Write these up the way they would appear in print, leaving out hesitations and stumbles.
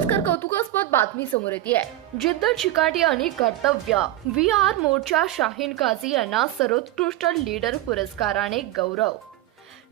नमस्कार. कौतुकास्पद बातमी समोर येते. जिद्द, चिकाटी आणि कर्तव्य. VR मोर्चा शाहीन काझी यांना सर्वोत्कृष्ट लीडर पुरस्काराने गौरव.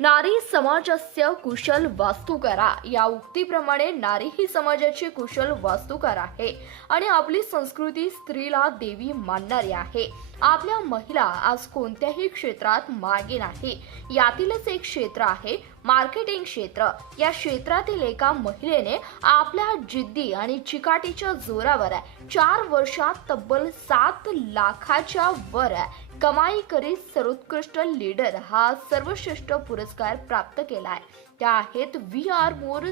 नारी समाजास्य कुशल वास्तुकारा या उक्तीप्रमाणे नारी ही समाजाची कुशल वास्तुकार आहे आणि आपली संस्कृती स्त्रीला देवी मानणारी आहे. आपल्या महिला आज कोणत्याही क्षेत्रात मागे नाही. यातीलच एक क्षेत्र आहे मार्केटिंग क्षेत्र. या क्षेत्रातील एका महिलेने आपल्या जिद्दी आणि चिकाटीच्या जोरावर 4 वर्षात तब्बल 7 लाखाच्या वर कमाई करीत सर्वोत्कृष्ट लीडर हा सर्वश्रेष्ठ पुरस्कार प्राप्त केलाय. त्या आहेत VR more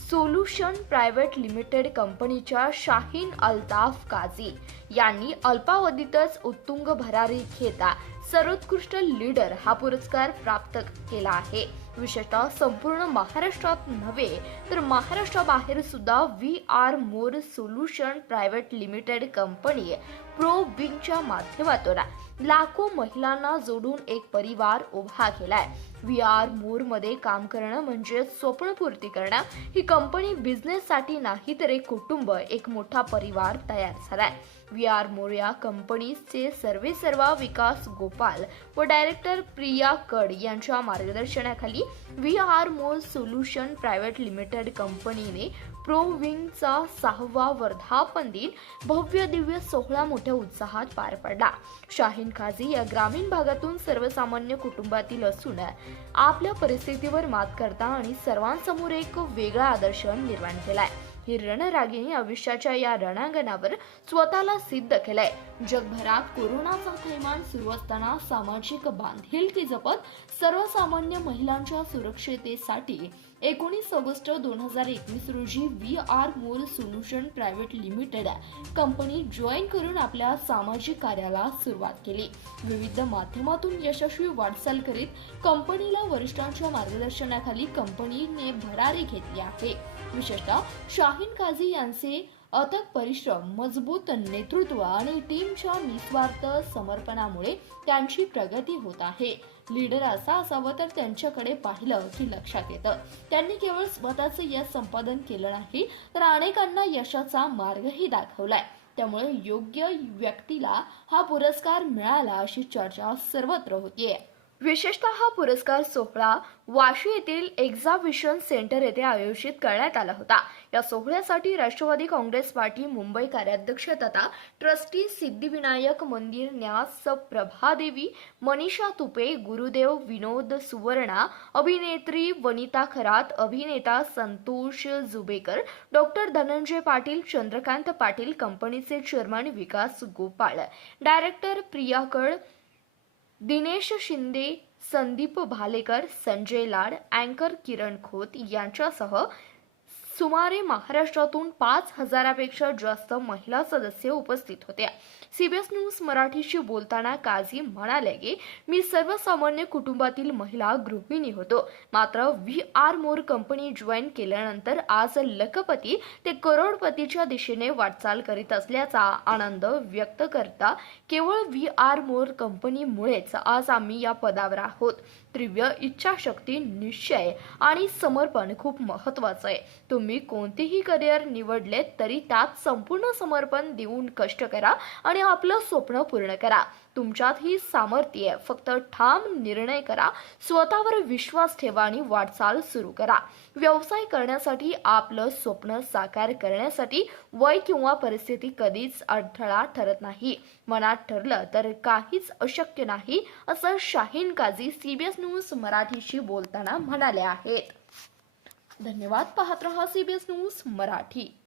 solution private limited कंपनीच्या शाहीन अल्ताफ काझी यांनी अल्पावधीतच उत्तुंग भरारी घेता सर्वोत्कृष्ट लीडर हा पुरस्कार प्राप्त केला आहे. विशेषतः संपूर्ण महाराष्ट्रात नव्हे तर महाराष्ट्राबाहेर सुद्धा VR more solution private limited company pro विंगच्या माध्यमातून लाखो महिलांना जोडून एक परिवार उभा केलाय. VR मोर मध्ये काम करणं म्हणजे स्वप्नपूर्ती करणं. ही कंपनी बिझनेससाठी नाही तर एक कुटुंब, एक मोठा परिवार तयार झालाय. VR मोर या कंपनीचे सर्वेसर्वा विकास गोपाल व डायरेक्टर प्रिया कड यांच्या मार्गदर्शनाखाली VR more solution private limited कंपनीने प्रो विंगचा 6वा वर्धापन दिन भव्य दिव्य सोहळा मोठ्या उत्साहात पार पडला. शाहीन काझी या ग्रामीण भागातून सर्वसामान्य कुटुंबातील असून आपल्या परिस्थितीवर मात करता आणि सर्वांसमोर एक वेगळा आदर्श निर्माण केलाय. ही रणरागिणी आयुष्याच्या या रणांगणावर स्वतःला सिद्ध केलंय. जगभरात कोरोनाचा थैमान सुरू असताना सामाजिक बांधिलकी जपत सर्वसामान्य महिलांच्या सुरक्षिततेसाठी 19 ऑगस्ट 2021 रोजी VR more solution private limited company join करून आपल्या सामाजिक कार्याला सुरुवात केली. विविध माध्यमातून यशस्वी वाटचाल करीत कंपनीला वरिष्ठांच्या मार्गदर्शनाखाली कंपनीने भरारी घेतली आहे. विशेषतः शाहीन काझी यांचे अथक परिश्रम, मजबूत नेतृत्व आणि टीमच्या निस्वार्थ समर्पणामुळे त्यांची प्रगती होत आहे. लीडर असा असावं तर त्यांच्याकडे पाहिलं की लक्षात येतं त्यांनी केवळ स्वतःचं यश संपादन केलं नाही तर अनेकांना यशाचा मार्गही दाखवलाय. त्यामुळे योग्य व्यक्तीला हा पुरस्कार मिळाला अशी चर्चा सर्वत्र होतीये. विशेषतः हा पुरस्कार सोहळा वाशी येथील एक्झिबिशन सेंटर येथे आयोजित करण्यात आला होता. या सोहळ्यासाठी राष्ट्रवादी काँग्रेस पार्टी मुंबई कार्याध्यक्ष तथा ट्रस्टी सिद्धिविनायक मंदिर न्यास प्रभादेवी, मनीषा तुपे, गुरुदेव विनोद सुवर्णा, अभिनेत्री वनिता खरात, अभिनेता संतोष जुबेकर, डॉक्टर धनंजय पाटील, चंद्रकांत पाटील, कंपनीचे चेअरमन विकास गोपाळ, डायरेक्टर प्रिया कड, दिनेश शिंदे, संदीप भालेकर, संजय लाड, अँकर किरण खोत यांच्यासह सुमारे महाराष्ट्रातून 5,000पेक्षा जास्त महिला सदस्य उपस्थित होत्या. CBS न्यूज मराठीशी बोलताना काझी म्हणाले की मी सर्वसामान्य कुटुंबातील महिला गृहिणी होतो, मात्र VR मोर कंपनी जॉईन केल्यानंतर आज लखपती ते करोडपतीच्या दिशेने वाटचाल करीत असल्याचा आनंद व्यक्त करता केवळ VR मोर कंपनीमुळेच आज आम्ही या पदावर आहोत. तीव्र इच्छाशक्ती, निश्चय आणि समर्पण खूप महत्त्वाचं आहे. तुम्ही कोणतेही करिअर निवडले तरी त्यात संपूर्ण समर्पण देऊन कष्ट करा आणि आपलं स्वप्न पूर्ण करा. तुमच्यात ही सामर्थ्य आहे. फक्त ठाम निर्णय करा, स्वतःवर विश्वास ठेवा आणि वाटचाल सुरू करा. व्यवसाय करण्यासाठी, आपलं स्वप्न साकार करण्यासाठी वय किंवा परिस्थिती कधीच अडथळा ठरत नाही. मनात ठरलं तर काहीच अशक्य नाही, असं शाहीन काझी CBS न्यूज मराठीशी बोलताना म्हणाले आहेत. धन्यवाद. पाहत रहा CBS न्यूज मराठी.